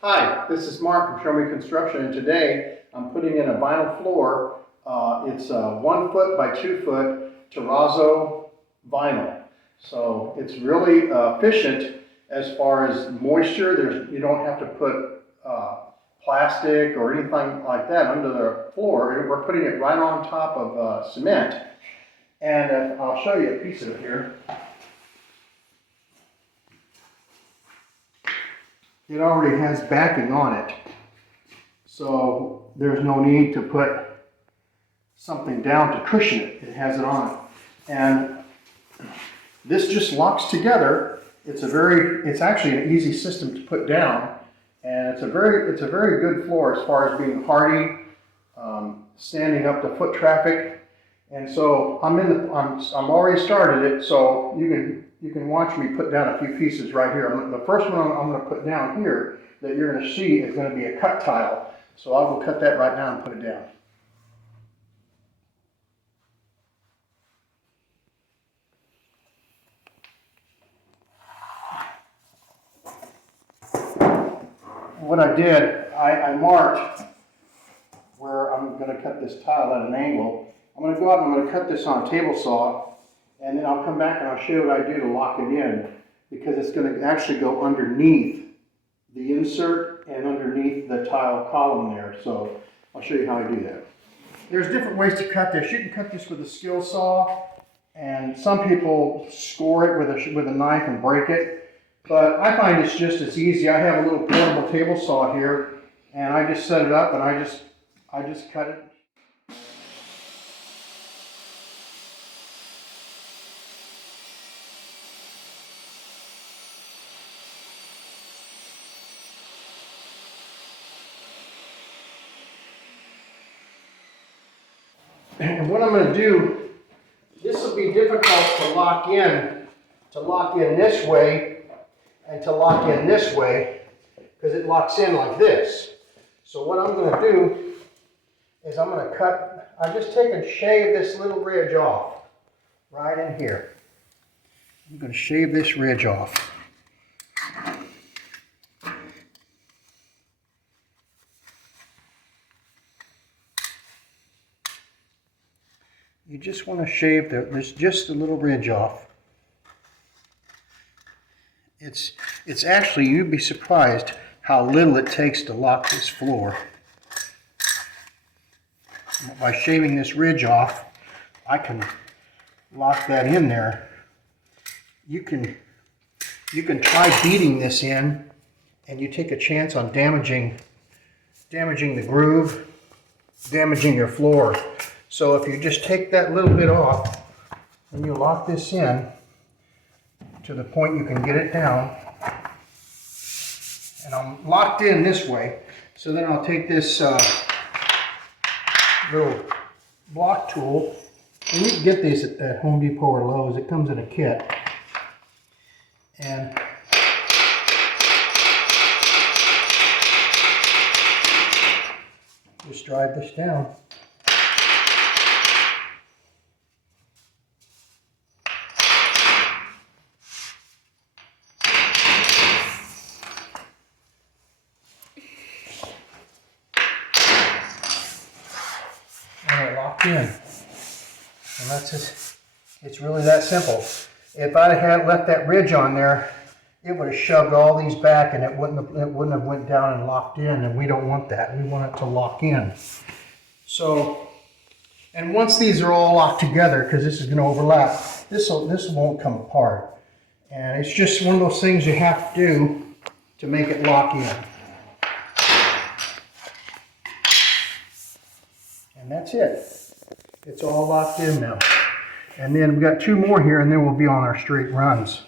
Hi, this is Mark from Show Me Construction, and today I'm putting in a vinyl floor. It's 1 foot by 2 foot terrazzo vinyl. So it's really efficient as far as moisture. You don't have to put plastic or anything like that under the floor. We're putting it right on top of cement. And I'll show you a piece of it here. It already has backing on it, so there's no need to put something down to cushion it. It has it on it. And this just locks together. It's actually an easy system to put down, and it's a very good floor as far as being hardy, standing up to foot traffic. And so I'm already started it, so you can watch me put down a few pieces right here. The first one I'm going to put down here that you're going to see is going to be a cut tile. So I'll go cut that right now and put it down. What I did, I marked where I'm going to cut this tile at an angle. I'm going to go out and I'm going to cut this on a table saw, and then I'll come back and I'll show you what I do to lock it in, because it's going to actually go underneath the insert and underneath the tile column there. So I'll show you how I do that. There's different ways to cut this. You can cut this with a skill saw, and some people score it with a knife and break it. But I find it's just as easy. I have a little portable table saw here, and I just set it up and I just cut it. And what I'm going to do, this will be difficult to lock in this way and to lock in this way, because it locks in like this. So what I'm going to do is I'm going to cut, I just take and shave this little ridge off right in here. I'm going to shave this ridge off. You just want to shave there's just a little ridge off. It's actually, you'd be surprised how little it takes to lock this floor. By shaving this ridge off, I can lock that in there. You can try beating this in, and you take a chance on damaging the groove, damaging your floor. So if you just take that little bit off and you lock this in to the point you can get it down, and I'm locked in this way, so then I'll take this little block tool, and you can get these at Home Depot or Lowe's. It comes in a kit, and just drive this down. Locked in, and that's just, it's really that simple. If I'd have left that ridge on there, it would have shoved all these back, and it wouldn't have went down and locked in, and we don't want that. We want it to lock in. So, and once these are all locked together, because this is going to overlap, this won't come apart. And it's just one of those things you have to do to make it lock in. And that's it. It's all locked in now. And then we've got 2 more here, and then we'll be on our straight runs.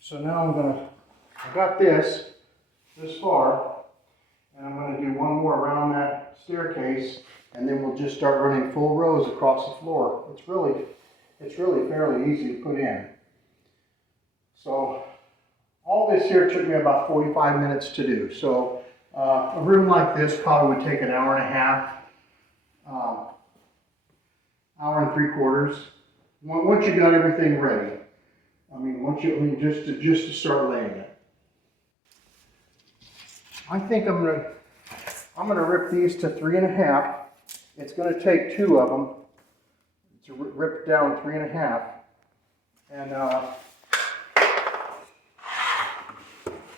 So now I've got this far, and I'm going to do one more around that staircase, and then we'll just start running full rows across the floor. It's really fairly easy to put in. So all this here took me about 45 minutes to do. So a room like this probably would take an hour and a half. Hour and 3/4. Once you got everything ready, just to start laying it. I think I'm gonna rip these to 3.5. It's gonna take 2 of them to rip down 3.5. And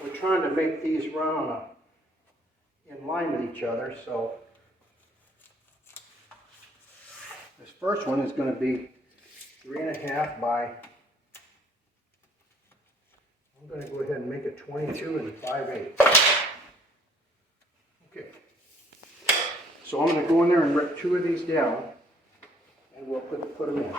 we're trying to make these run in line with each other. So this first one is going to be 3.5 by, I'm going to go ahead and make it 22 5/8. Okay. So I'm going to go in there and rip 2 of these down, and we'll put them in.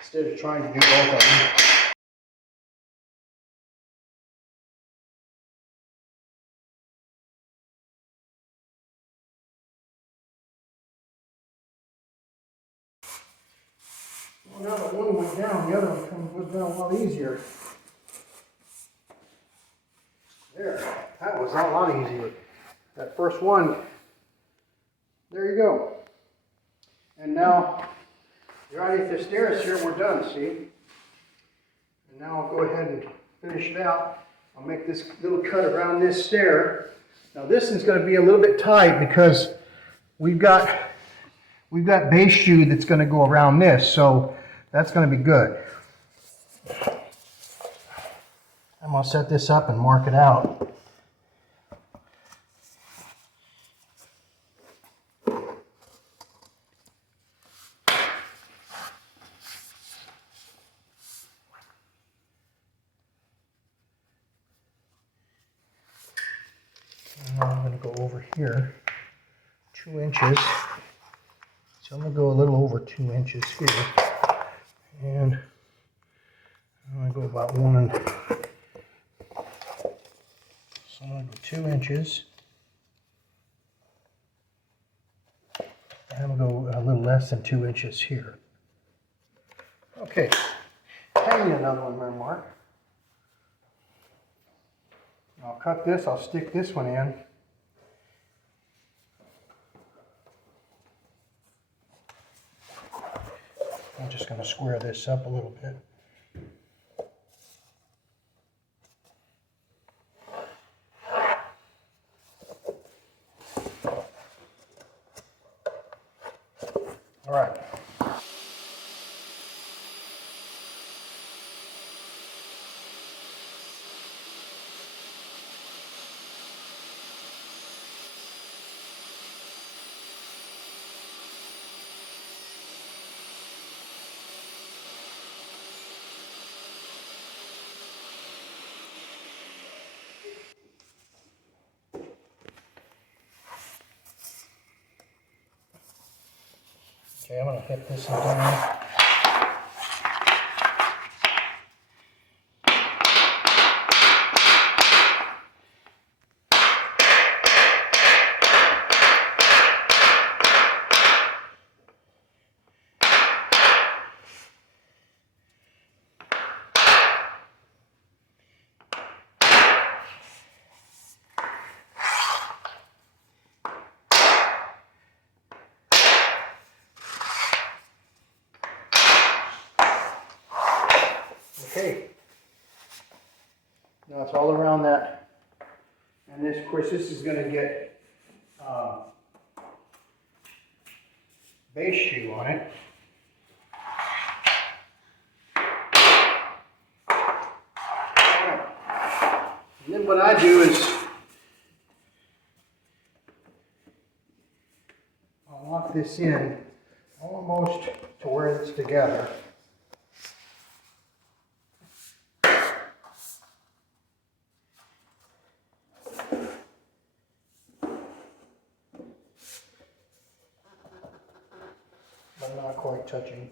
Instead of trying to do both of them. Well, now that one went down, the other one went down a lot easier. There, that was a lot easier. That first one, there you go. And now, right at the stairs here, we're done, see? And now I'll go ahead and finish it out. I'll make this little cut around this stair. Now this is going to be a little bit tight because we've got base shoe that's going to go around this, so that's going to be good. I'm going to set this up and mark it out. And now I'm going to go over here 2 inches. So I'm going to go a little over 2 inches here. And I'm going to go about 1. So I'm going to go 2 inches. And I'm going to go a little less than 2 inches here. Okay, I need another one there, Mark. I'll cut this, I'll stick this one in. I'm just going to square this up a little bit. All right. Okay, I'm going to hit this down. Okay, now it's all around that, and this, of course, this is going to get base shoe on it. And then what I do is I'll lock this in almost to where it's together. But not quite touching.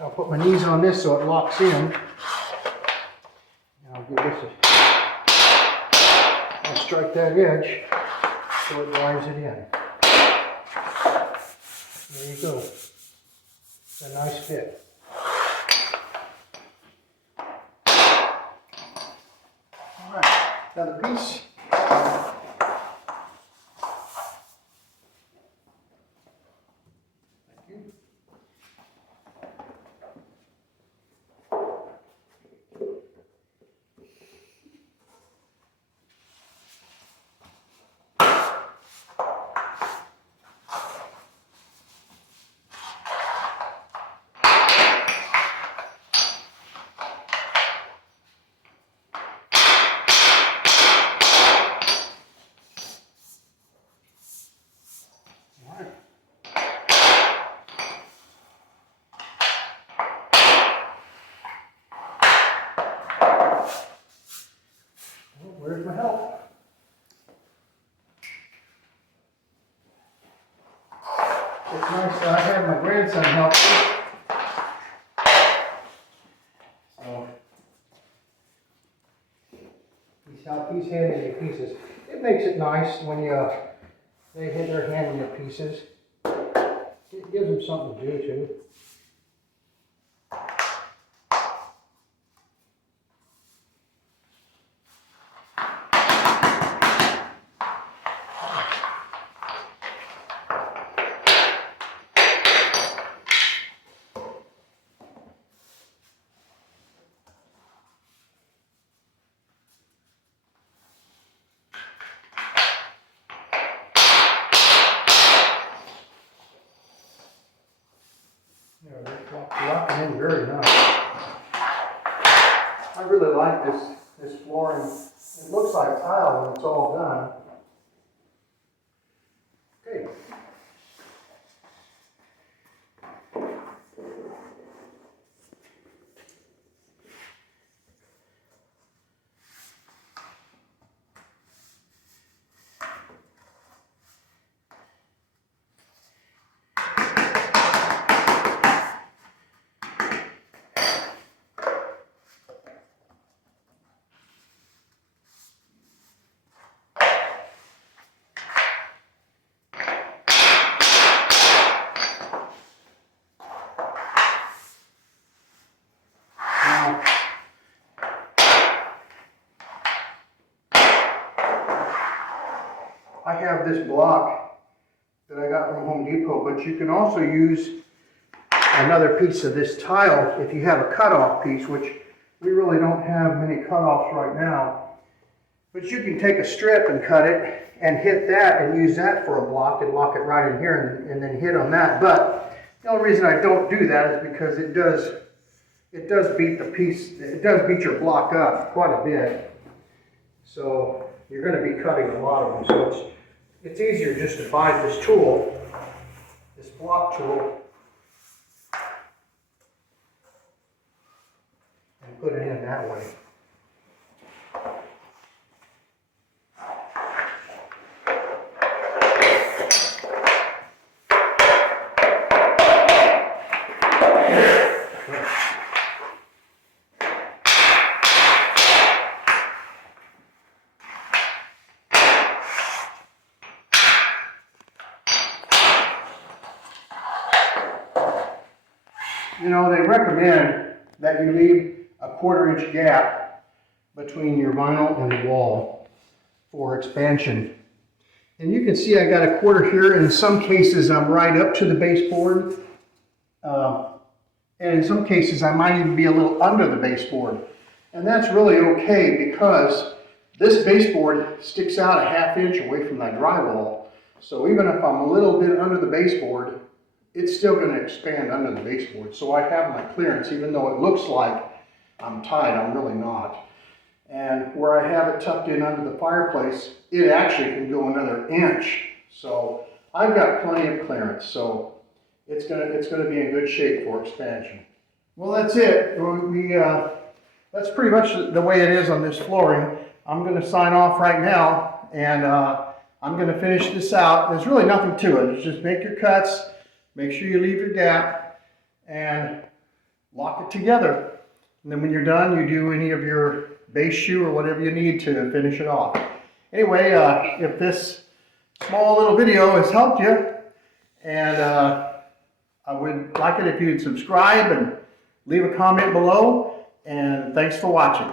I'll put my knees on this so it locks in. And I'll give this I'll strike that edge so it drives it in. There you go. It's a nice fit. Alright, another piece. Where's my help? It's nice that I have my grandson help me. So he's handing you pieces. It makes it nice when they're handing you pieces. It gives them something to do too. Yeah, they're locking in very nice. I really like this flooring. It looks like tile when it's all done. Okay. I have this block that I got from Home Depot, but you can also use another piece of this tile if you have a cutoff piece, which we really don't have many cutoffs right now. But you can take a strip and cut it and hit that and use that for a block and lock it right in here and then hit on that. But the only reason I don't do that is because it does beat the piece, it does beat your block up quite a bit. So you're going to be cutting a lot of them. So it's easier just to buy this tool, this block tool, and put it in that way. You know, they recommend that you leave a 1/4 inch gap between your vinyl and the wall for expansion. And you can see I got a 1/4 here. In some cases, I'm right up to the baseboard. And in some cases, I might even be a little under the baseboard. And that's really okay because this baseboard sticks out a 1/2 inch away from that drywall. So even if I'm a little bit under the baseboard, it's still going to expand under the baseboard. So I have my clearance, even though it looks like I'm tight, I'm really not. And where I have it tucked in under the fireplace, it actually can go another inch. So I've got plenty of clearance. So it's gonna be in good shape for expansion. Well, that's it. That's pretty much the way it is on this flooring. I'm gonna sign off right now, and I'm gonna finish this out. There's really nothing to it. It's just make your cuts, make sure you leave your gap, and lock it together. And then when you're done, you do any of your base shoe or whatever you need to finish it off. Anyway, if this small little video has helped you, and I would like it if you'd subscribe and leave a comment below, and thanks for watching.